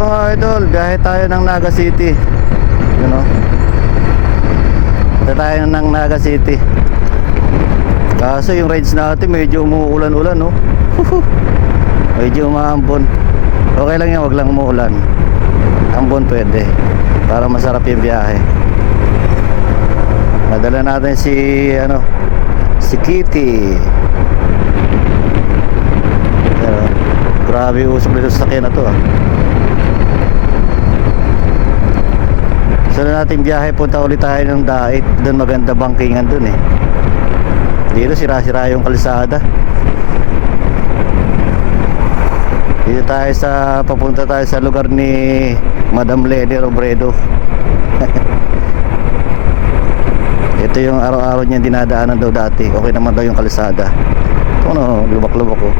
mga idol, biyahe tayo ng Naga City. You know? Punta tayo ng Naga City. Kaso yung rides natin medyo umuulan-ulan, no? Medyo umaambon. Okay lang yan, wag lang umuulan. Ambon pwede, para masarap yung biyahe. Nadala natin si Kitty. Pero, grabe usok nito sa sakyan na to, ah. So na natin biyahe, punta ulit tayo ng Dait. Doon maganda bangkingan doon, eh. Dito sira-sira yung kalsada. Dito tayo papunta tayo sa lugar ni Madam Lady Robredo. Ito yung araw-araw niya dinadaanan daw dati. Okay naman daw yung kalsada. Ito, no, lubak-lubak, oh.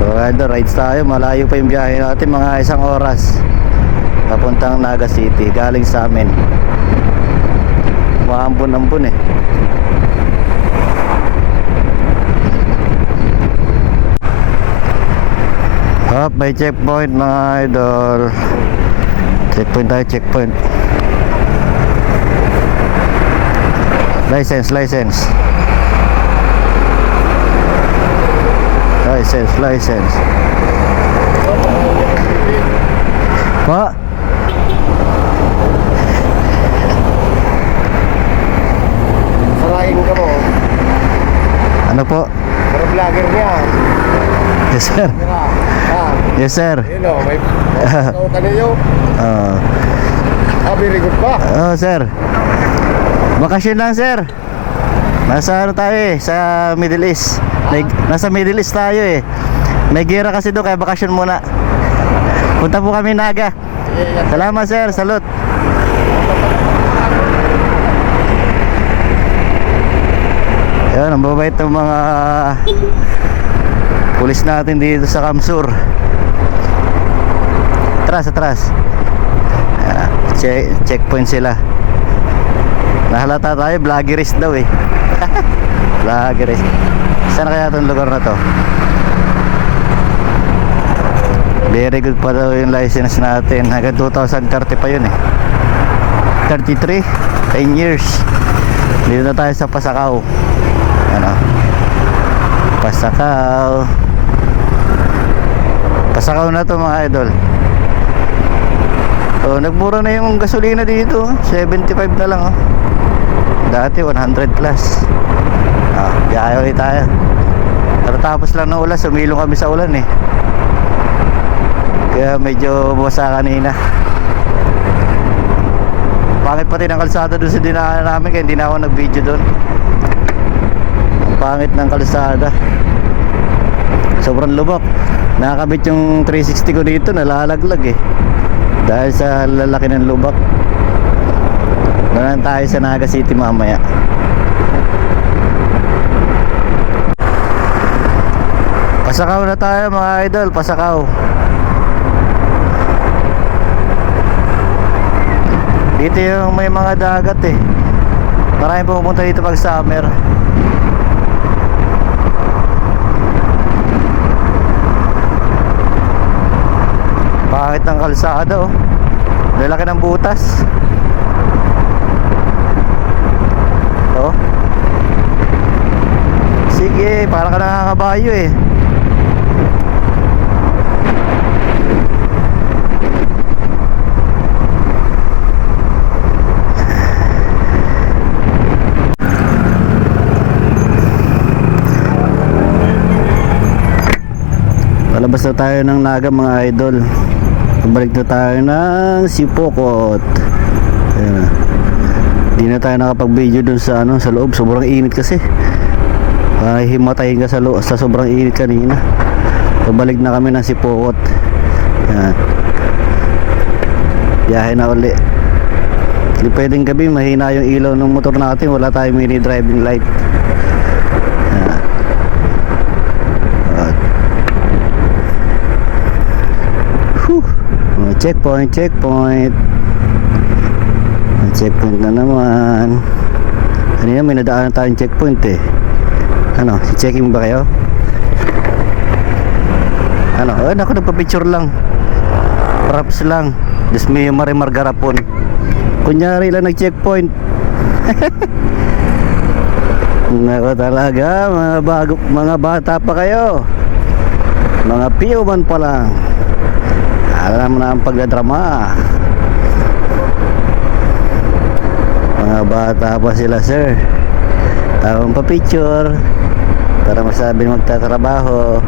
So idol, rides tayo. Malayo pa yung biyahe natin, mga 1 oras papuntang Naga City, galing sa amin. Maambon-ambon, eh. Up, may checkpoint mga idol. Checkpoint tayo, checkpoint. License. License. Pa? Sarayin ka mo. Ano po? Pero vlogger niya. Yes sir. Yes sir. Yun o, may kanyo. Very good pa. Oh sir. Bakasyon lang sir. Nasa ano tayo, eh, sa Middle East. Nasa Middle East tayo, eh. May gira kasi doon, kaya bakasyon muna. Punta po kami Naga. Salamat sir, salute. Yan, ang babait ng mga pulis natin dito sa Kamsur. Atras. Checkpoint sila. Nahalata tayo, vloggerist daw, eh. Vloggerist. Saan kaya itong lugar na to? Very good pa daw yung license natin. Hanggang 2030 pa yun, eh. 33, 10 years. Dito na tayo sa Pasakaw. Ano? Pasakaw na to mga idol. Oh, nagmura na yung gasolina dito, 75 na lang, oh. Dati 100 plus. Biyahe ulit tayo. Tapos lang ng ulan, sumilong kami sa ulan, eh. Kaya medyo basa kanina. Pangit pati ng kalsada doon sa dinaanan namin, kaya hindi na ako nag-video doon. Ang pangit ng kalsada. Sobrang lubak. Nakakabit yung 360 ko dito, nalalaglag, eh. Dahil sa lalaki ng lubak. Doon tayo sa Naga City mamaya. Pasakaw na tayo mga idol, Pasakaw. Dito yung may mga dagat, eh. Maraming pumupunta dito pag summer. Pangit ng kalsada, oh. Lalaki ng butas. Oh. Sige, para ka nangangabayo, eh. Palabas na tayo ng Naga mga idol. Balik na tayo ng Sipokot. Ayan. Di na tayo nakapag-video dun sa loob. Sobrang init kasi. Himatayin ka sa sobrang init kanina. Pabalik na kami ng Sipokot. Ayan. Biyahe na uli. Hindi pwedeng gabi, mahina yung ilaw ng motor natin. Wala tayong mini driving light. Ayan. Checkpoint. Checkpoint na naman. Kanina may nadaanan tayong checkpoint, eh. Ano, checking ba kayo? Ano, ako nagpa-picture lang. Props lang. Diyos may marimar garapon. Kunyari lang nag-checkpoint. Nako talaga, mga bata pa kayo. Mga piuman pa lang. Alam na ang pagdadrama. Mga bata pa sila, sir. Tawang pa-picture para masabi magtatrabaho.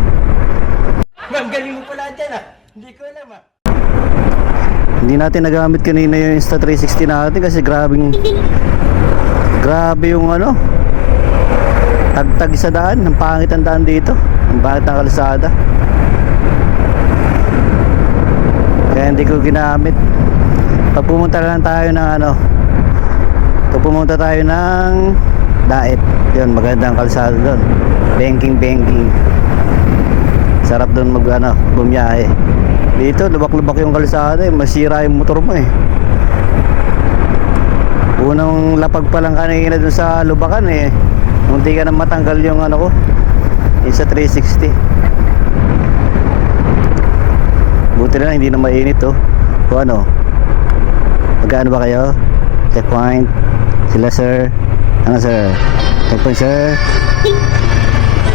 Ang galing mo pala dyan ah. Hindi ko alam ah. Hindi natin nagamit kanina yung Insta360 natin kasi grabe yung ano, tagtag sa daan. Ang pangit ang daan dito, ang pangit ang kalsada, kaya hindi ko ginamit. Pag pumunta lang tayo ng ano, pag pumunta tayo ng Daet, yun magandang kalsada doon, banking. Sarap doon bumiyahe. Dito lubak-lubak yung kalsada, masira yung motor mo eh. Unang lapag pa lang kanina doon sa lubakan eh, munti ka na matanggal yung ano ko, yung sa 360. Buti na hindi na mainit oh. O ano, magkano ba kayo? Checkpoint sila, sir. Ano, sir? Checkpoint, sir.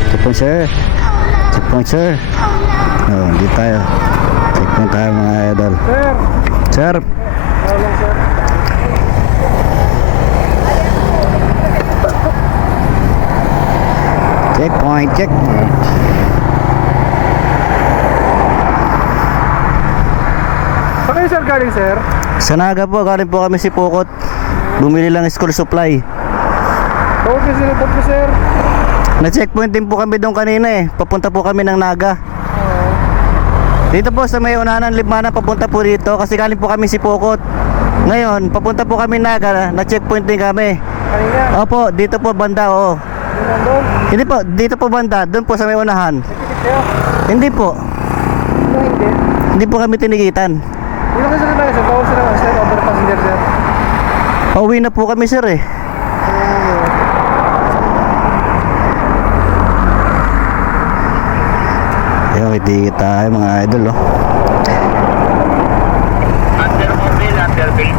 Checkpoint, sir. Checkpoint, sir. Oh, hindi tayo. Checkpoint tayo, mga idol. Sir! Sir. Lang, sir. Checkpoint, checkpoint. Saan kayo, sir, galing, sir? Sa Naga po, galing po kami si Pukot. Bumili lang school supply. Tawag kasi na po, sir. Na-checkpoint din po kami doon kanina eh. Papunta po kami ng Naga. Dito po sa may unahan ng Libmana, papunta po dito kasi galing po kami si Pukot. Ngayon, papunta po kami Naga, na-checkpoint din kami. Kanina. Opo, dito po banda, oo. Yun nandun. Hindi po, dito po banda, doon po sa may unahan. Nagkikit kayo? Hindi po, Ano hindi? hindi po kami tinigitan. Hindi kayo, sir, sir. Tawag sila, sir. Over passenger, sir. Pauwi na po kami, sir eh. Ayun, may tigit tayo mga idol oh. Underbill.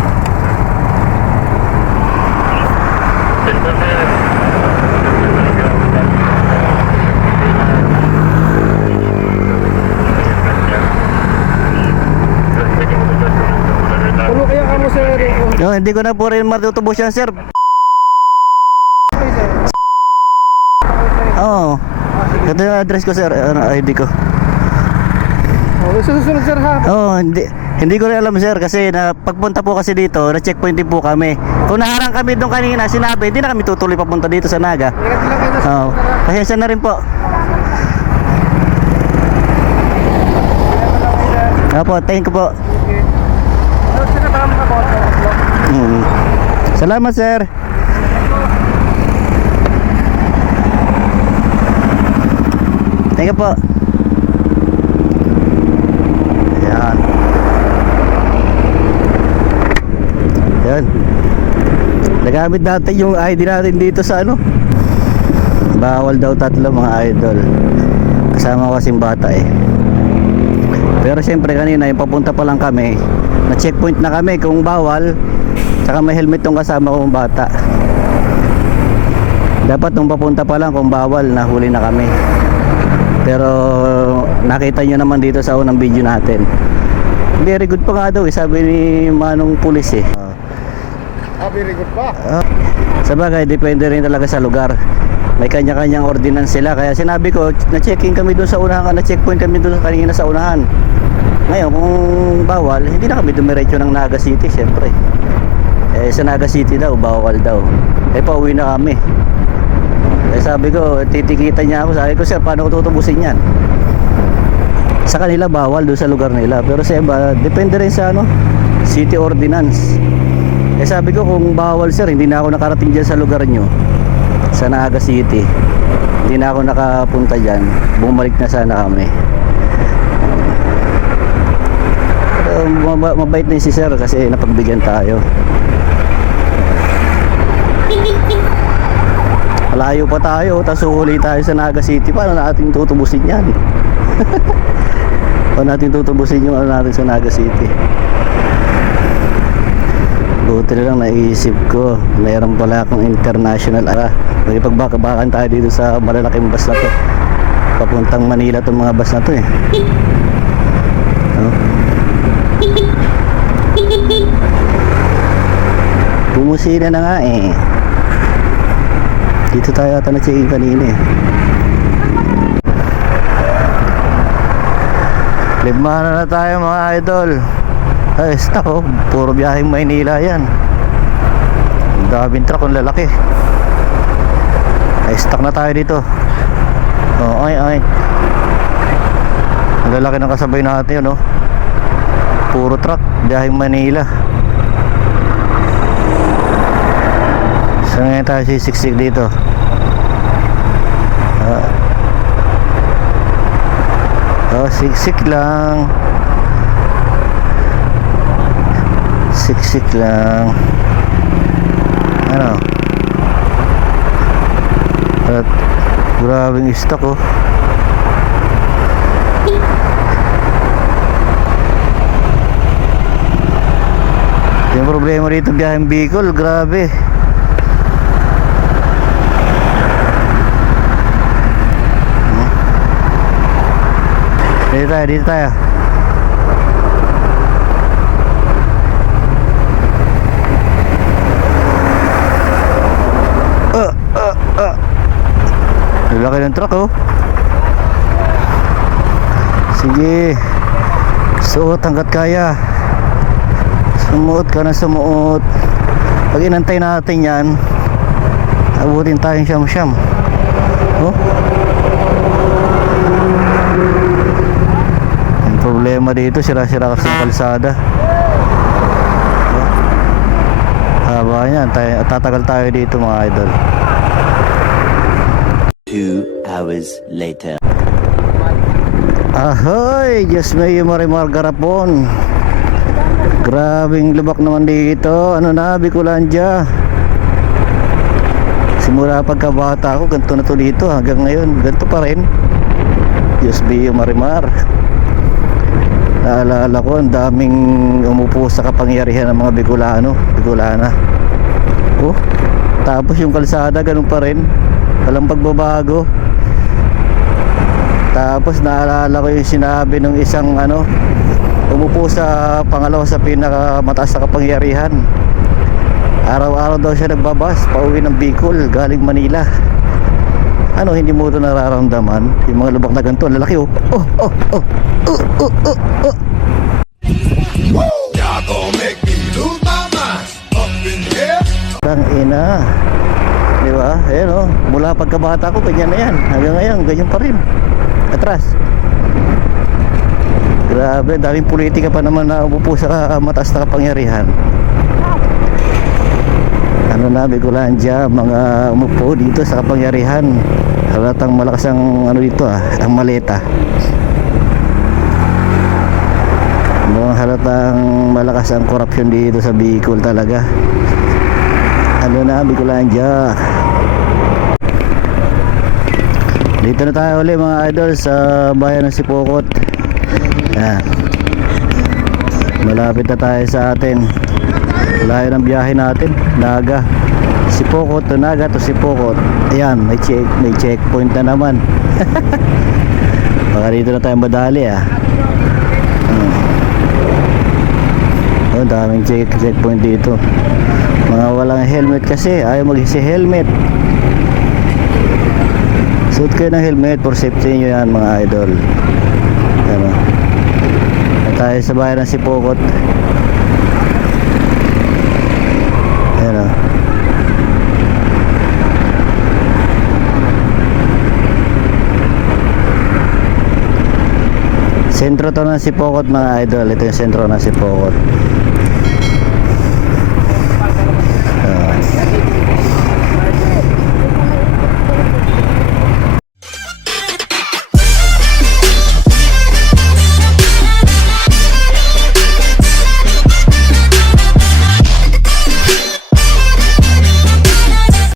Puno kaya ka mo, sir. Yo, hindi ko na po rin matutubos yan, sir. Oo. Ito yung address ko, sir. Ano, ID ko. Susunod, sir, ha? Oo, hindi ko rin alam, sir, kasi pagpunta po kasi dito, na-checkpoint din po kami. Kung naharang kami doon kanina, sinabi, hindi na kami tutuloy papunta dito sa Naga. Ingat lang kayo, sir. Oo. Pasensya na rin po. Opo, thank you po. Okay. Ano, sir, baka makakawat ka? Salamat, sir. Thank you po. Ayan. Ayan. Nagamit natin yung ID natin dito sa ano. Bawal daw tatlo, mga idol. Kasama ko kasing bata eh. Pero syempre kanina yung papunta pa lang kami, na checkpoint na kami kung bawal. Tsaka may helmet yung kasama kong bata. Dapat nung papunta pa lang kung bawal, nahuli na kami. Pero nakita nyo naman dito sa unang video natin, very good pa nga daw eh, sabi ni Manong Pulis eh. Very good pa. Sabagay, depende rin talaga sa lugar. May kanya-kanyang ordinance sila. Kaya sinabi ko, na-checking kami doon sa unahan, na-checkpoint kami doon kanina sa unahan. Ngayon, kung bawal, hindi na kami dumiretso ng Naga City, syempre. Eh, sa Naga City daw, bawal daw. Eh, pauwi na kami. Eh, sabi ko, titikitan niya ako. Sabi ko, sir, paano ko tutubusin yan? Sa kanila, bawal doon sa lugar nila. Pero sa iba, depende rin sa ano, city ordinance. Eh, sabi ko, kung bawal, sir, hindi na ako nakarating dyan sa lugar nyo. Sa Naga City, hindi na ako nakapunta dyan. Bumalik na sana kami. Pero mabait na si sir kasi napagbigyan tayo. Wala malayo pa tayo, tapos uhuli tayo sa Naga City. Paano natin tutubusin yan? Paano natin tutubusin yung ano natin sa Naga City? Buti na lang naisip ko, mayroon pala akong international magipagbakan tayo dito sa malalaking bus na to. Papuntang Manila itong mga bus na to eh. No? Bumusina na nga eh. Dito tayo ata na-check-in kanina eh. Libmana na tayo mga idol. Ay, stock oh. Puro biyaheng Maynila yan. Ang daming truck, ang lalaki. Ay, stock na tayo dito. Oh, ay. Ang lalaki ng kasabay natin yun oh. Puro truck, biyaheng Manila. Saan ngayon tayo sisiksik dito? Siksik lang. Siksik lang. Ano? At grabing stock oh. Yung problema dito biyaheng Bicol, grabe. Dito tayo. Laki ng truck oh. Sige. Suot hanggat kaya. Sumuot ka na sumuot. Pag inantay natin yan, abutin tayong siyam-siyam. Oh. Ang problema dito, sira-sira kasi ng kalsada. Oh. Haba yan, tatagal tayo dito mga idol. 2 hours later. Ahoy! Diyos mayo Marimar Garapon. Grabing lubak naman dito. Ano na, Bicolandia. Simula pagkabata ko, ganito na to dito. Hanggang ngayon, ganito pa rin. Diyos mayo Marimar. Naalala ko, ang daming umupo sa kapangyarihan ng mga Bicolana. Oh, tapos yung kalsada, ganun pa rin. Walang pagbabago. Tapos naalala ko yung sinabi ng isang umupo sa pangalawa sa pinakamataas na kapangyarihan. Araw-araw daw siya nagbabas pauwi ng Bicol galing Manila. Ano, hindi mo ito nararamdaman? Yung mga lubak na ganito, lalaki oh. Tang ina. Di ba? Ayan oh, mula pagkabata ko ganyan na yan. Hanggang ngayon, ganyan pa rin. Atras. Grabe, daming politika pa naman na umupo sa mataas na kapangyarihan. Ano na, Bicolandia, mga umupo dito sa kapangyarihan. Halatang malakas ang dito ang maleta. Mukhang halatang malakas ang korupsyon dito sa Bicol talaga. Ano na, Bicolandia. Dito na tayo ulit mga idol sa bayan ng Sipokot. Yan. Malapit na tayo sa atin. Layo ng biyahe natin, Naga Sipokot to Naga to Sipokot. Ayan, may checkpoint na naman. Baka dito na tayo madali Oh, daming checkpoint dito. Mga walang helmet kasi, ayaw mag-isi helmet. Suot kayo ng helmet for safety nyo yan mga idol. Ano? Tayo sa bayan ng Sipokot. Ayan o. Sentro to ng Sipokot mga idol. Ito yung sentro ng Sipokot.